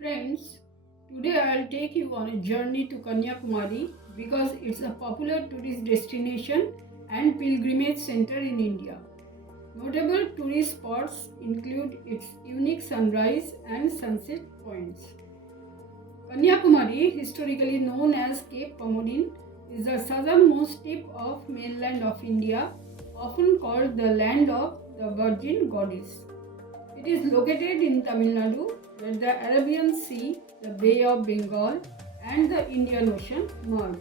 Friends, today I'll take you on a journey to Kanyakumari because it's a popular tourist destination and pilgrimage center in India. Notable tourist spots include its unique sunrise and sunset points. Kanyakumari, historically known as Cape Comorin, is the southernmost tip of mainland of India, often called the land of the Virgin Goddess. It is located in Tamil Nadu, where the Arabian Sea, the Bay of Bengal, and the Indian Ocean merge.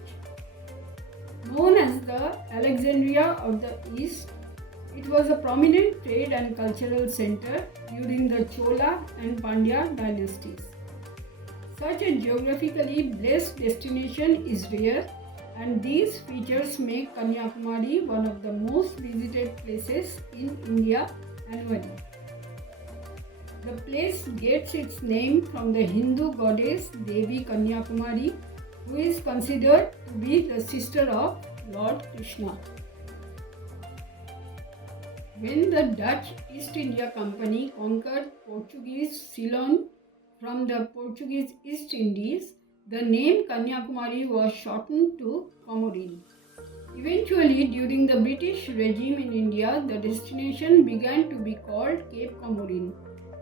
Known as the Alexandria of the East, it was a prominent trade and cultural center during the Chola and Pandya dynasties. Such a geographically blessed destination is rare, and these features make Kanyakumari one of the most visited places in India annually. The place gets its name from the Hindu goddess Devi Kanyakumari, who is considered to be the sister of Lord Krishna. When the Dutch East India Company conquered Portuguese Ceylon from the Portuguese East Indies, the name Kanyakumari was shortened to Comorin. Eventually, during the British regime in India, the destination began to be called Cape Comorin.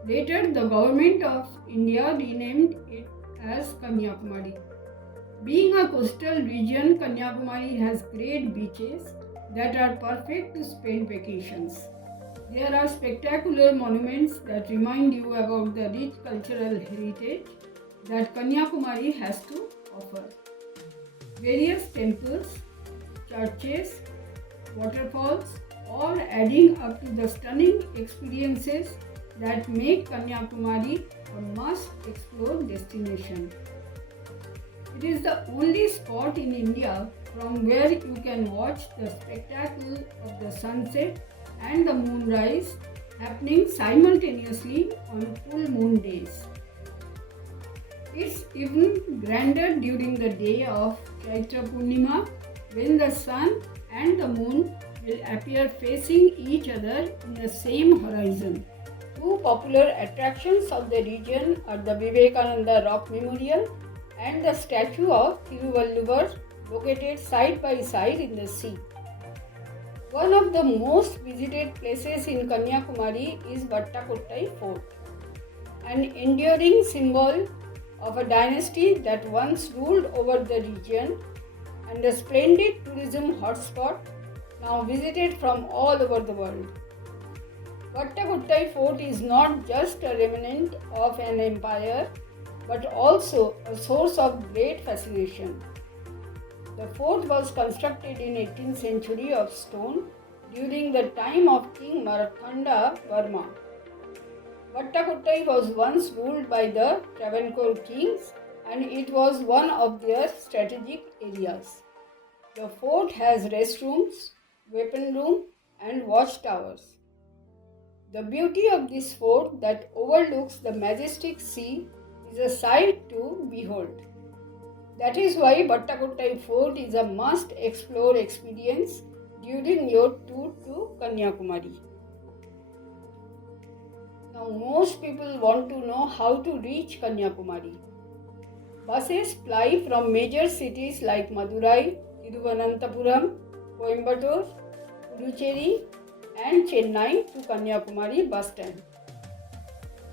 Later, the government of India renamed it as Kanyakumari. Being a coastal region, Kanyakumari has great beaches that are perfect to spend vacations. There are spectacular monuments that remind you about the rich cultural heritage that Kanyakumari has to offer. Various temples, churches, waterfalls, all adding up to the stunning experiences that make Kanyakumari a must-explore destination. It is the only spot in India from where you can watch the spectacle of the sunset and the moonrise happening simultaneously on full moon days. It's even grander during the day of Chaitra Purnima when the sun and the moon will appear facing each other in the same horizon. Two popular attractions of the region are the Vivekananda Rock Memorial and the statue of Thiruvalluvar located side by side in the sea. One of the most visited places in Kanyakumari is Vattakottai Fort, an enduring symbol of a dynasty that once ruled over the region and a splendid tourism hotspot now visited from all over the world. Vattakottai Fort is not just a remnant of an empire but also a source of great fascination. The fort was constructed in 18th century of stone during the time of King Marthanda Varma. Vattakottai was once ruled by the Travancore kings and it was one of their strategic areas. The fort has restrooms, weapon room and watchtowers. The beauty of this fort that overlooks the majestic sea is a sight to behold. That is why Vattakottai Fort is a must-explore experience during your tour to Kanyakumari. Now most people want to know how to reach Kanyakumari. Buses ply from major cities like Madurai, Thiruvananthapuram, Coimbatore, Puducherry and Chennai to Kanyakumari bus stand.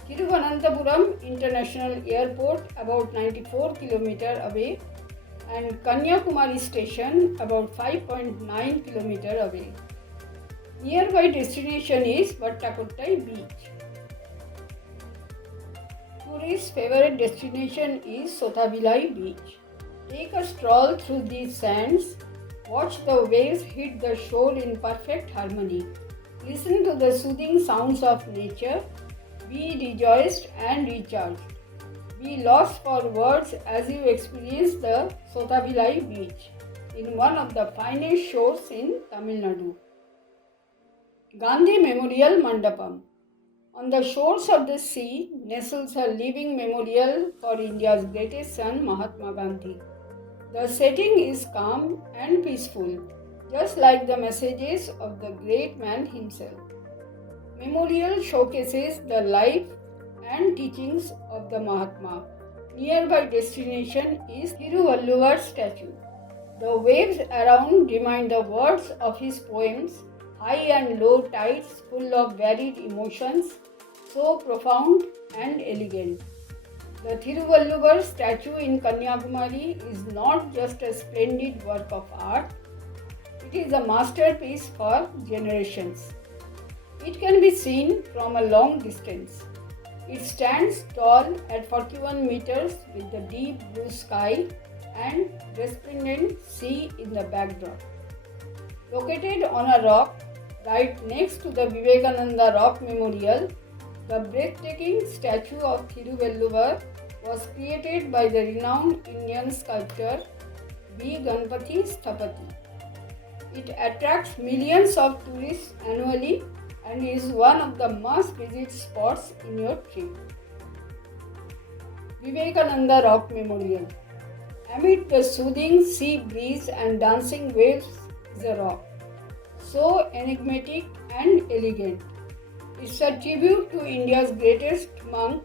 Thiruvananthapuram International Airport about 94 km away and Kanyakumari station about 5.9 km away. Nearby destination is Vattakottai beach. Tourists' favorite destination is Sotavilai beach. Take a stroll through these sands, watch the waves hit the shore in perfect harmony. Listen to the soothing sounds of nature. Be rejoiced and recharged. Be lost for words as you experience the Sotavilai beach in one of the finest shores in Tamil Nadu. Gandhi Memorial Mandapam. On the shores of the sea nestles a living memorial for India's greatest son Mahatma Gandhi. The setting is calm and peaceful, just like the messages of the great man himself. Memorial showcases the life, and teachings of the Mahatma. Nearby destination is Thiruvalluvar statue. The waves around remind the words of his poems, high and low tides full of varied emotions, so profound and elegant. The Thiruvalluvar statue in Kanyakumari is not just a splendid work of art, it is a masterpiece for generations. It can be seen from a long distance. It stands tall at 41 meters with the deep blue sky and resplendent sea in the backdrop. Located on a rock right next to the Vivekananda Rock Memorial, the breathtaking statue of Thiruvalluvar was created by the renowned Indian sculptor B. Ganpati Sthapati. It attracts millions of tourists annually and is one of the must-visit spots in your trip. Vivekananda Rock Memorial. Amid the soothing sea breeze and dancing waves is a rock, so enigmatic and elegant. It's a tribute to India's greatest monk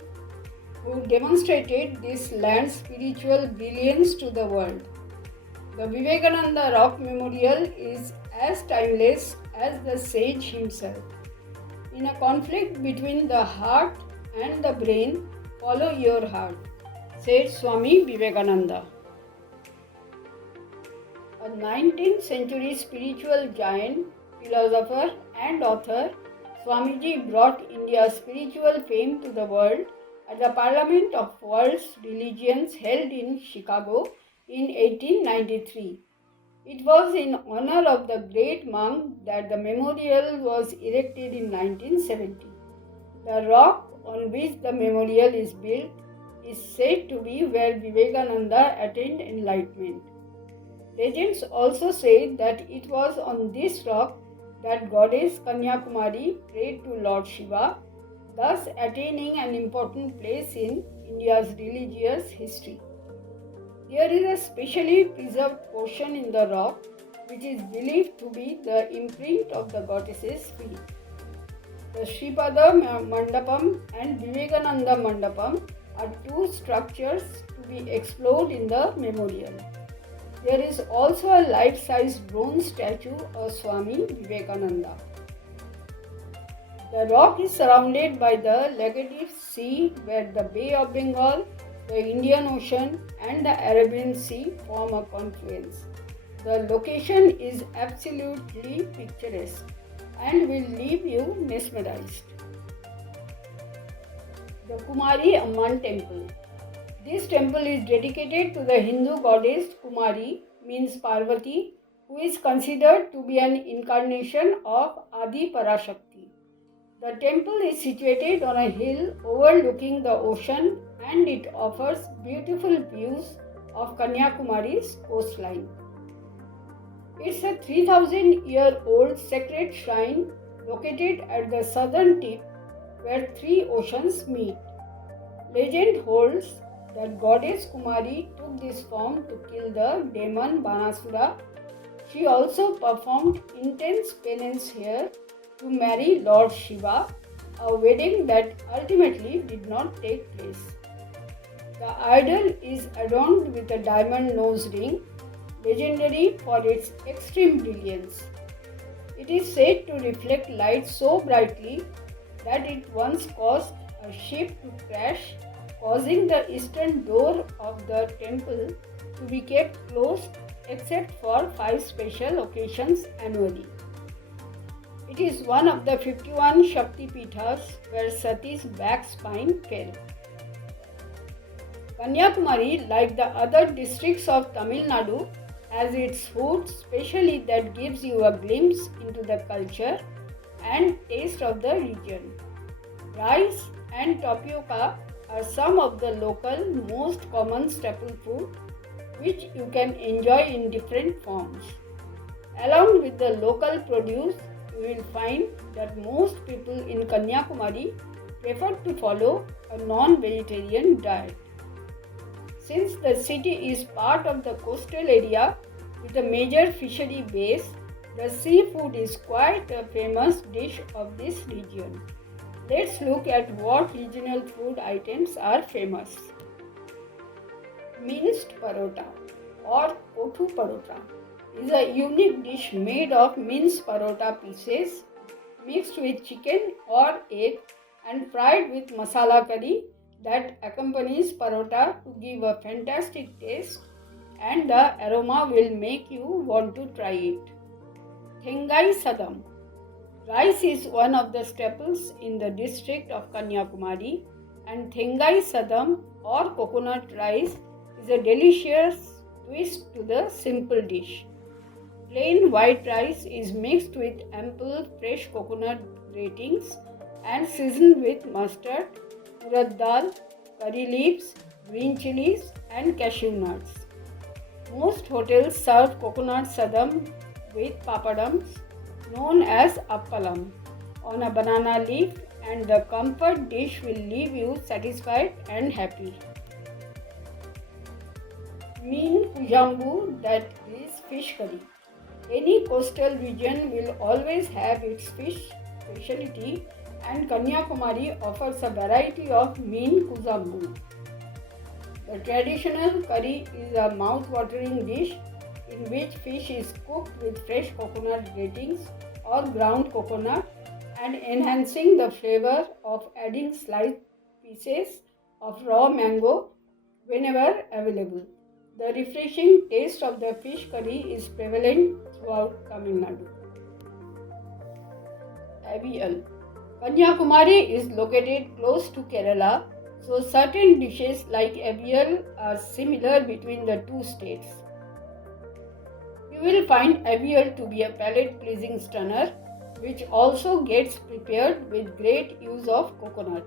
who demonstrated this land's spiritual brilliance to the world. The Vivekananda Rock Memorial is as timeless as the sage himself. In a conflict between the heart and the brain, follow your heart, said Swami Vivekananda. A 19th century spiritual giant, philosopher and author, Swamiji brought India's spiritual fame to the world at the Parliament of World's Religions held in Chicago in 1893. It was in honor of the great monk that the memorial was erected in 1970. The rock on which the memorial is built is said to be where Vivekananda attained enlightenment. Legends also say that it was on this rock that goddess Kanyakumari prayed to Lord Shiva, thus attaining an important place in India's religious history. There is a specially preserved portion in the rock which is believed to be the imprint of the goddess's feet. The Sripada Mandapam and Vivekananda Mandapam are two structures to be explored in the memorial. There is also a life-size bronze statue of Swami Vivekananda. The rock is surrounded by the Legadif Sea, where the Bay of Bengal, the Indian Ocean and the Arabian Sea form a confluence. The location is absolutely picturesque and will leave you mesmerized. The Kumari Amman Temple. This temple is dedicated to the Hindu goddess Kumari, means Parvati, who is considered to be an incarnation of Adi Parashakti. The temple is situated on a hill overlooking the ocean and it offers beautiful views of Kanyakumari's coastline. It's a 3000-year-old sacred shrine located at the southern tip where three oceans meet. Legend holds that goddess Kumari took this form to kill the demon Banasura. She also performed intense penance here to marry Lord Shiva, a wedding that ultimately did not take place. The idol is adorned with a diamond nose ring, legendary for its extreme brilliance. It is said to reflect light so brightly that it once caused a ship to crash, causing the eastern door of the temple to be kept closed except for 5 special occasions annually. It is one of the 51 Shakti Pithas where Sati's back spine fell. Kanyakumari, like the other districts of Tamil Nadu, has its food specially that gives you a glimpse into the culture and taste of the region. Rice and tapioca are some of the local most common staple food which you can enjoy in different forms. Along with the local produce, you will find that most people in Kanyakumari prefer to follow a non-vegetarian diet. Since the city is part of the coastal area with a major fishery base, the seafood is quite a famous dish of this region. Let's look at what regional food items are famous. Minced parota or kothu parota is a unique dish made of minced parota pieces mixed with chicken or egg and fried with masala curry that accompanies parota to give a fantastic taste, and the aroma will make you want to try it. Thengai Sadam. Rice is one of the staples in the district of Kanyakumari, and Thengai Sadam or coconut rice is a delicious twist to the simple dish. Plain white rice is mixed with ample fresh coconut gratings and seasoned with mustard, urad dal, curry leaves, green chilies, and cashew nuts. Most hotels serve coconut sadam with papadums, known as appalam, on a banana leaf, and the comfort dish will leave you satisfied and happy. Meen Kujambu, that is fish curry. Any coastal region will always have its fish specialty, and Kanyakumari offers a variety of Meen Kujambu. The traditional curry is a mouth-watering dish in which fish is cooked with fresh coconut gratings or ground coconut and enhancing the flavor of adding sliced pieces of raw mango whenever available. The refreshing taste of the fish curry is prevalent throughout Tamil Nadu. Avial. Kanyakumari is located close to Kerala, so certain dishes like avial are similar between the two states. You will find avial to be a palate-pleasing stunner, which also gets prepared with great use of coconut.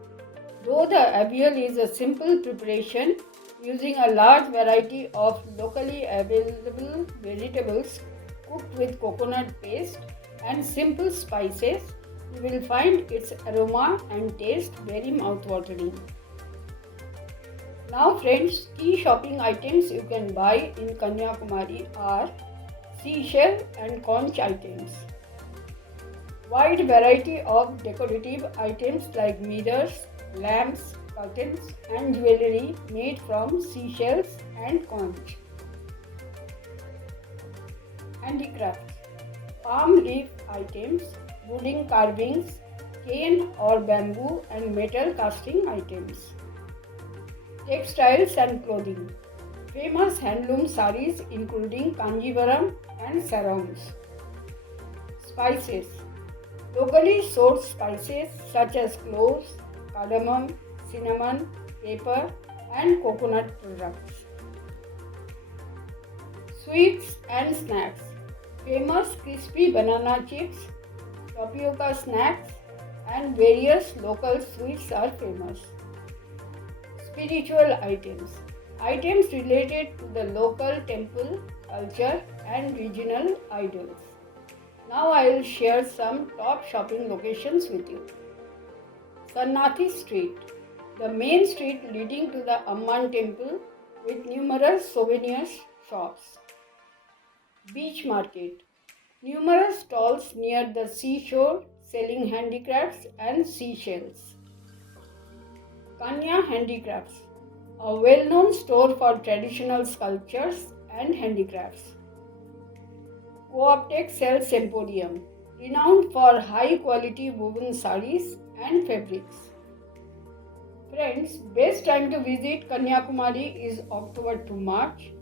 Though the avial is a simple preparation using a large variety of locally available vegetables cooked with coconut paste and simple spices, you will find its aroma and taste very mouth-watering. Now friends, key shopping items you can buy in Kanyakumari are seashell and conch items. Wide variety of decorative items like mirrors, lamps, curtains and jewellery made from seashells and conch. Handicrafts. Palm leaf items, wooden carvings, cane or bamboo and metal casting items. Textiles and clothing. Famous handloom sarees including Kanjivaram and sarongs. Spices. Locally sourced spices such as cloves, cardamom, cinnamon, pepper and coconut products. Sweets and snacks. Famous crispy banana chips, tapioca snacks and various local sweets are famous. Spiritual items. Items related to the local temple, culture and regional idols. Now I will share some top shopping locations with you. Sannathi Street, the main street leading to the Amman temple with numerous souvenir shops. Beach Market, numerous stalls near the seashore selling handicrafts and seashells. Kanya Handicrafts, a well-known store for traditional sculptures and handicrafts. Cooptech Cells Emporium, renowned for high-quality woven sarees and fabrics. Friends, best time to visit Kanyakumari is October to March,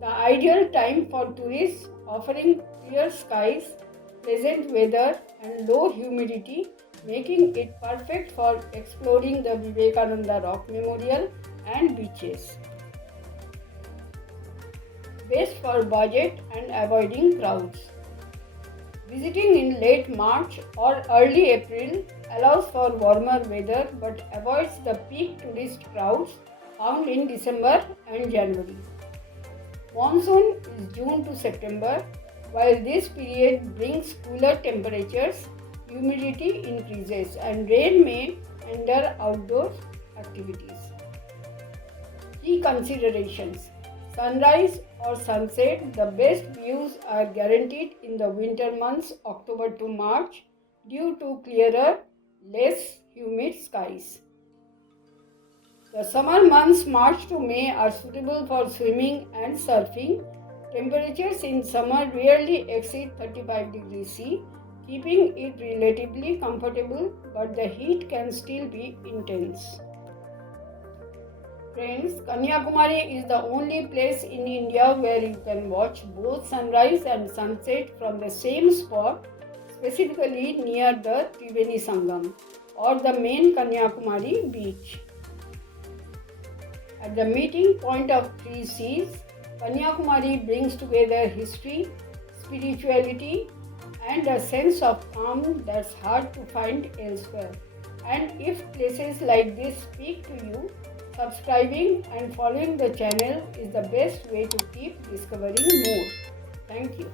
the ideal time for tourists offering clear skies, pleasant weather and low humidity, making it perfect for exploring the Vivekananda Rock Memorial and beaches. Best for budget and avoiding crowds. Visiting in late March or early April allows for warmer weather but avoids the peak tourist crowds found in December and January. Monsoon is June to September. While this period brings cooler temperatures, humidity increases and rain may hinder outdoor activities. Key considerations. Sunrise or sunset, the best views are guaranteed in the winter months October to March due to clearer, less humid skies. The summer months March to May are suitable for swimming and surfing. Temperatures in summer rarely exceed 35 degrees C, keeping it relatively comfortable, but the heat can still be intense. Friends, Kanyakumari is the only place in India where you can watch both sunrise and sunset from the same spot, specifically near the Triveni Sangam or the main Kanyakumari beach. At the meeting point of three seas, Kanyakumari brings together history, spirituality, and a sense of calm that's hard to find elsewhere. And if places like this speak to you, subscribing and following the channel is the best way to keep discovering more. Thank you.